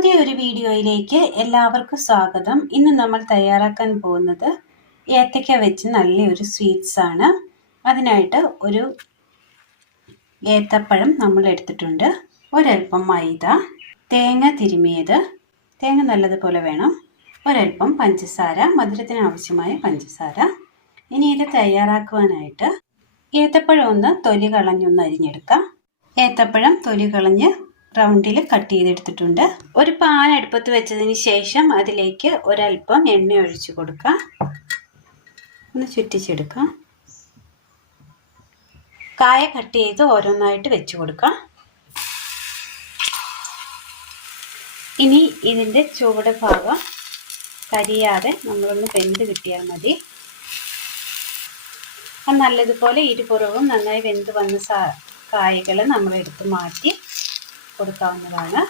പുതിയൊരു വീഡിയോയിലേക്ക് എല്ലാവർക്കും സ്വാഗതം. ഇന്ന് നമ്മൾ തയ്യാറാക്കാൻ പോകുന്നത് ഏത്തയ്ക്ക വെച്ച് നല്ലൊരു സ്വീറ്റ്സ് ആണ്. അതിനായിട്ട് ഒരു ഏത്തപ്പഴം നമ്മൾ എടുത്തിട്ടുണ്ട്, ഒരൽപ്പം മൈദ, തേങ്ങ തിരുമിയത്, തേങ്ങ നല്ലതുപോലെ വേണം, ഒരൽപ്പം പഞ്ചസാര, മധുരത്തിന് ആവശ്യമായ പഞ്ചസാര. ഇനി ഇത് തയ്യാറാക്കുവാനായിട്ട് ഏത്തപ്പഴം ഒന്ന് തൊലി കളഞ്ഞൊന്ന് അരിഞ്ഞെടുക്കാം. ഏത്തപ്പഴം തൊലി കളഞ്ഞ് റൗണ്ടിൽ കട്ട് ചെയ്തെടുത്തിട്ടുണ്ട്. ഒരു പാൻ അടുപ്പത്ത് വെച്ചതിന് ശേഷം അതിലേക്ക് ഒരൽപ്പം എണ്ണ ഒഴിച്ചു കൊടുക്കാം. ഒന്ന് ചുറ്റിച്ചെടുക്കാം. കായ കട്ട് ചെയ്ത് ഓരോന്നായിട്ട് വെച്ച് കൊടുക്കാം. ഇനി ഇതിൻ്റെ ചുവട് ഭാഗം കരിയാതെ നമ്മളൊന്ന് വെന്ത് കിട്ടിയാൽ മതി. നല്ലതുപോലെ ഇരുപുറവും നന്നായി വെന്ത് വന്ന കായകൾ നമ്മളെടുത്ത് മാറ്റി കൊടുക്കാവുന്നതാണ്.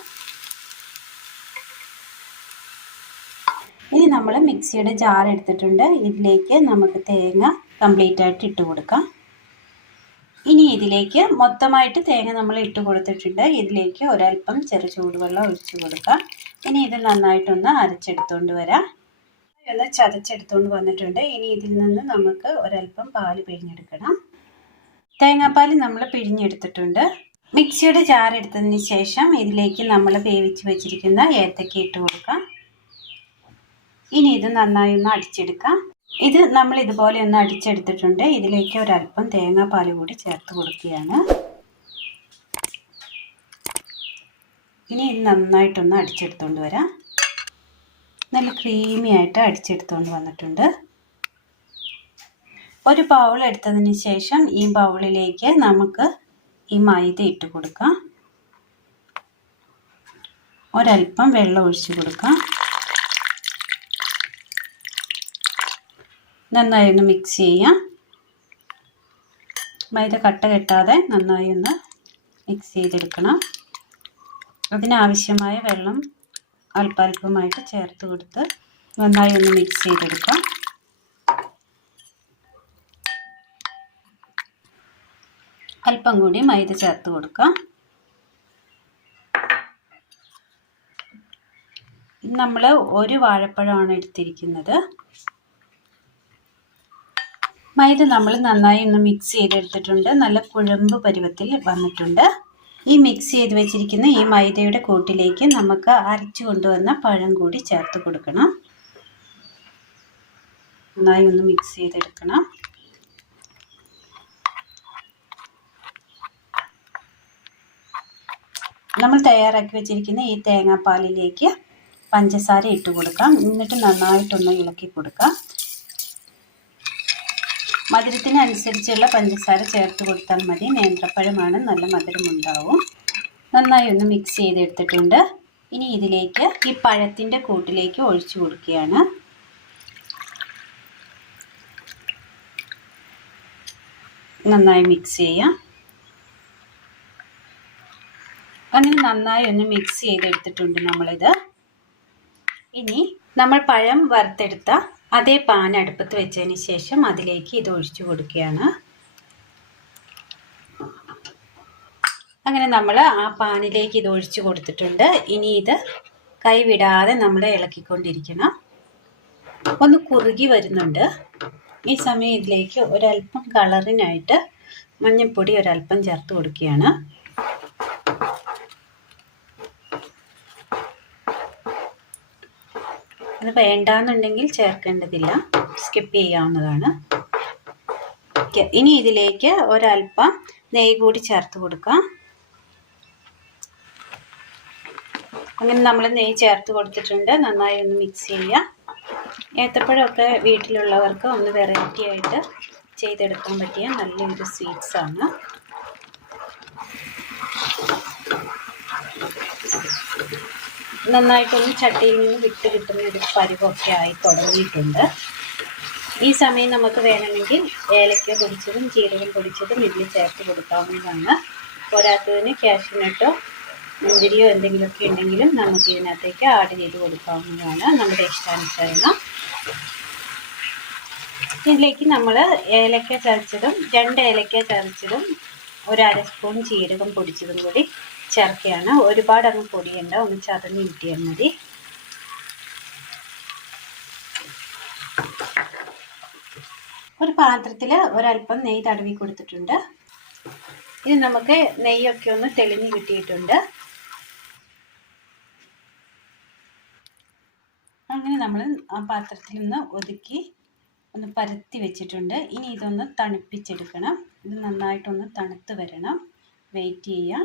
ഇനി നമ്മൾ മിക്സിയുടെ ജാർ എടുത്തിട്ടുണ്ട്. ഇതിലേക്ക് നമുക്ക് തേങ്ങ കംപ്ലീറ്റ് ആയിട്ട് ഇട്ട് കൊടുക്കാം. ഇനി ഇതിലേക്ക് മൊത്തമായിട്ട് തേങ്ങ നമ്മൾ ഇട്ട് കൊടുത്തിട്ടുണ്ട്. ഇതിലേക്ക് ഒരൽപ്പം ചെറു ചൂടുവെള്ളം ഒഴിച്ചു കൊടുക്കാം. ഇനി ഇത് നന്നായിട്ടൊന്ന് അരച്ചെടുത്തുകൊണ്ട് വരാം. ഒന്ന് ചതച്ചെടുത്തുകൊണ്ട് വന്നിട്ടുണ്ട്. ഇനി ഇതിൽ നിന്ന് നമുക്ക് ഒരൽപ്പം പാല് പിഴിഞ്ഞെടുക്കണം. തേങ്ങാപ്പാൽ നമ്മൾ പിഴിഞ്ഞെടുത്തിട്ടുണ്ട്. മിക്സിയുടെ ജാർ എടുത്തതിന് ശേഷം ഇതിലേക്ക് നമ്മൾ വേവിച്ച് വെച്ചിരിക്കുന്ന ഏത്തയ്ക്ക ഇട്ട് കൊടുക്കാം. ഇനി ഇത് നന്നായി ഒന്ന് അടിച്ചെടുക്കാം. ഇത് നമ്മൾ ഇതുപോലെ ഒന്ന് അടിച്ചെടുത്തിട്ടുണ്ട്. ഇതിലേക്ക് ഒരൽപ്പം തേങ്ങാപ്പാൽ കൂടി ചേർത്ത് കൊടുക്കുകയാണ്. ഇനി ഇത് നന്നായിട്ടൊന്ന് അടിച്ചെടുത്തുകൊണ്ട് വരാം. നല്ല ക്രീമി ആയിട്ട് അടിച്ചെടുത്തുകൊണ്ട് വന്നിട്ടുണ്ട്. ഒരു ബൗൾ എടുത്തതിന് ശേഷം ഈ ബൗളിലേക്ക് നമുക്ക് ഈ മൈദ ഇട്ട് കൊടുക്കാം. ഒരൽപ്പം വെള്ളം ഒഴിച്ച് കൊടുക്കാം. നന്നായി ഒന്ന് മിക്സ് ചെയ്യാം. മൈദ കട്ട കെട്ടാതെ നന്നായി ഒന്ന് മിക്സ് ചെയ്തെടുക്കണം. അതിനാവശ്യമായ വെള്ളം അല്പാൽപമായിട്ട് ചേർത്ത് കൊടുത്ത് നന്നായി ഒന്ന് മിക്സ് ചെയ്തെടുക്കാം. അല്പം കൂടി മൈദ ചേർത്ത് കൊടുക്കാം. നമ്മൾ ഒരു വാഴപ്പഴമാണ് എടുത്തിരിക്കുന്നത്. മൈദ നമ്മൾ നന്നായി ഒന്ന് മിക്സ് ചെയ്തെടുത്തിട്ടുണ്ട്. നല്ല കുഴമ്പ് പരുവത്തിൽ വന്നിട്ടുണ്ട്. ഈ മിക്സ് ചെയ്ത് വെച്ചിരിക്കുന്ന ഈ മൈദയുടെ കൂട്ടിലേക്ക് നമുക്ക് അരച്ചു കൊണ്ടുവന്ന പഴം കൂടി ചേർത്ത് കൊടുക്കണം. നന്നായി ഒന്ന് മിക്സ് ചെയ്തെടുക്കണം. നമ്മൾ തയ്യാറാക്കി വെച്ചിരിക്കുന്ന ഈ തേങ്ങാപ്പാലിലേക്ക് പഞ്ചസാര ഇട്ട് കൊടുക്കാം. എന്നിട്ട് നന്നായിട്ടൊന്ന് ഇളക്കി കൊടുക്കാം. മധുരത്തിനനുസരിച്ചുള്ള പഞ്ചസാര ചേർത്ത് കൊടുത്താൽ മതി. നേന്ത്രപ്പഴമാണ്, നല്ല മധുരം ഉണ്ടാവും. നന്നായി ഒന്ന് മിക്സ് ചെയ്തെടുത്തിട്ടുണ്ട്. ഇനി ഇതിലേക്ക് ഈ പഴത്തിൻ്റെ കൂട്ടിലേക്ക് ഒഴിച്ചു കൊടുക്കുകയാണ്. നന്നായി മിക്സ് ചെയ്യാം. അങ്ങനെ നന്നായി ഒന്ന് മിക്സ് ചെയ്തെടുത്തിട്ടുണ്ട് നമ്മളിത്. ഇനി നമ്മൾ പഴം വറുത്തെടുത്ത അതേ പാൻ അടുപ്പത്ത് വെച്ചതിന് ശേഷം അതിലേക്ക് ഇത് ഒഴിച്ചു കൊടുക്കുകയാണ്. അങ്ങനെ നമ്മൾ ആ പാനിലേക്ക് ഇത് ഒഴിച്ചു കൊടുത്തിട്ടുണ്ട്. ഇനി ഇത് കൈവിടാതെ നമ്മൾ ഇളക്കിക്കൊണ്ടിരിക്കണം. ഒന്ന് കുറുകി വരുന്നുണ്ട്. ഈ സമയം ഇതിലേക്ക് ഒരൽപ്പം കളറിനായിട്ട് മഞ്ഞൾപ്പൊടി ഒരൽപ്പം ചേർത്ത് കൊടുക്കുകയാണ്. അത് വേണ്ടാന്നുണ്ടെങ്കിൽ ചേർക്കേണ്ടതില്ല, സ്കിപ്പ് ചെയ്യാവുന്നതാണ്. ഇനി ഇതിലേക്ക് ഒരൽപ്പം നെയ്യ് കൂടി ചേർത്ത് കൊടുക്കാം. അങ്ങനെ നമ്മൾ നെയ്യ് ചേർത്ത് കൊടുത്തിട്ടുണ്ട്. നന്നായി ഒന്ന് മിക്സ് ചെയ്യുക. ഏത്തപ്പഴമൊക്കെ വീട്ടിലുള്ളവർക്ക് ഒന്ന് വെറൈറ്റി ആയിട്ട് ചെയ്തെടുക്കാൻ പറ്റിയ നല്ലൊരു സ്വീറ്റ്സ് ആണ്. നന്നായിട്ടൊന്ന് ചട്ടിയിൽ നിന്ന് വിട്ട് കിട്ടുന്ന ഒരു പരുവമൊക്കെ ആയി തുടങ്ങിയിട്ടുണ്ട്. ഈ സമയം നമുക്ക് വേണമെങ്കിൽ ഏലക്ക പൊടിച്ചതും ജീരകം പൊടിച്ചതും ഇതിൽ ചേർത്ത് കൊടുക്കാവുന്നതാണ്. പോരാത്തതിന് കാഷ്യൂനട്ടോ മുന്തിരിയോ എന്തെങ്കിലുമൊക്കെ ഉണ്ടെങ്കിലും നമുക്ക് ഇതിനകത്തേക്ക് ആഡ് ചെയ്ത് കൊടുക്കാവുന്നതാണ്, നമ്മുടെ ഇഷ്ടാനുസരണം. ഇതിലേക്ക് നമ്മൾ ഏലക്ക ചതച്ചതും 2 ഏലക്ക ചതച്ചതും 1/2 സ്പൂൺ ജീരകം പൊടിച്ചതും കൂടി ചേർക്കുകയാണ്. ഒരുപാട് അങ്ങ് പൊടിയണ്ട, ഒന്ന് ചതഞ്ഞ് കിട്ടിയാൽ മതി. ഒരു പാത്രത്തിൽ ഒരല്പം നെയ്യ് തടവി കൊടുത്തിട്ടുണ്ട്. ഇത് നമുക്ക് നെയ്യൊക്കെ ഒന്ന് തെളിഞ്ഞ് കിട്ടിയിട്ടുണ്ട്. അങ്ങനെ നമ്മൾ ആ പാത്രത്തിൽ നിന്ന് ഒതുക്കി ഒന്ന് പരത്തി വെച്ചിട്ടുണ്ട്. ഇനി ഇതൊന്ന് തണുപ്പിച്ചെടുക്കണം. ഇത് നന്നായിട്ടൊന്ന് തണുത്ത് വരണം. വെയിറ്റ് ചെയ്യാം.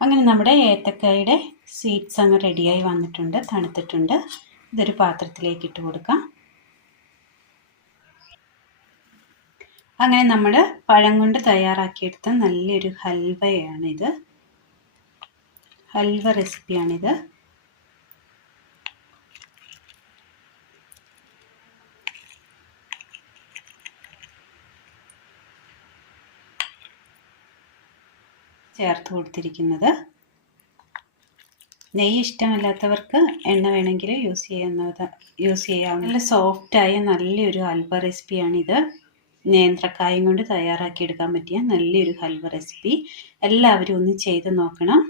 അങ്ങനെ നമ്മുടെ ഏത്തക്കായുടെ സ്വീറ്റ്സ് അങ്ങ് റെഡിയായി വന്നിട്ടുണ്ട്, തണുത്തിട്ടുണ്ട്. ഇതൊരു പാത്രത്തിലേക്ക് ഇട്ട് കൊടുക്കാം. അങ്ങനെ നമ്മൾ പഴം കൊണ്ട് തയ്യാറാക്കിയെടുത്ത നല്ലൊരു ഹൽവയാണിത്. ഹൽവ റെസിപ്പിയാണിത്. ചേർത്ത് കൊടുത്തിരിക്കുന്നത്. നെയ്യ് ഇഷ്ടമല്ലാത്തവർക്ക് എണ്ണ വേണമെങ്കിൽ യൂസ് ചെയ്യാവുന്ന നല്ല സോഫ്റ്റായ നല്ലൊരു ഹൽവ റെസിപ്പിയാണിത്. നേന്ത്രക്കായും കൊണ്ട് തയ്യാറാക്കിയെടുക്കാൻ പറ്റിയ നല്ലൊരു ഹൽവ റെസിപ്പി. എല്ലാവരും ഒന്ന് ചെയ്ത് നോക്കണം.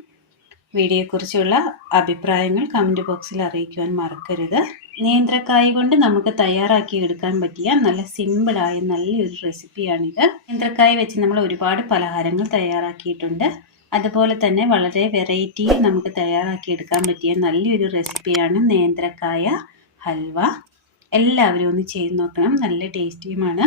വീഡിയോയെക്കുറിച്ചുള്ള അഭിപ്രായങ്ങൾ കമൻറ്റ് ബോക്സിൽ അറിയിക്കുവാൻ മറക്കരുത്. നേന്ത്രക്കായ കൊണ്ട് നമുക്ക് തയ്യാറാക്കിയെടുക്കാൻ പറ്റിയ നല്ല സിമ്പിളായ നല്ലൊരു റെസിപ്പിയാണിത്. നേന്ത്രക്കായ വെച്ച് നമ്മൾ ഒരുപാട് പലഹാരങ്ങൾ തയ്യാറാക്കിയിട്ടുണ്ട്. അതുപോലെ തന്നെ വളരെ വെറൈറ്റിയിൽ നമുക്ക് തയ്യാറാക്കിയെടുക്കാൻ പറ്റിയ നല്ലൊരു റെസിപ്പിയാണ് നേന്ത്രക്കായ ഹൽവ. എല്ലാവരും ഒന്ന് ചെയ്ത് നോക്കണം. നല്ല ടേസ്റ്റിയുമാണ്.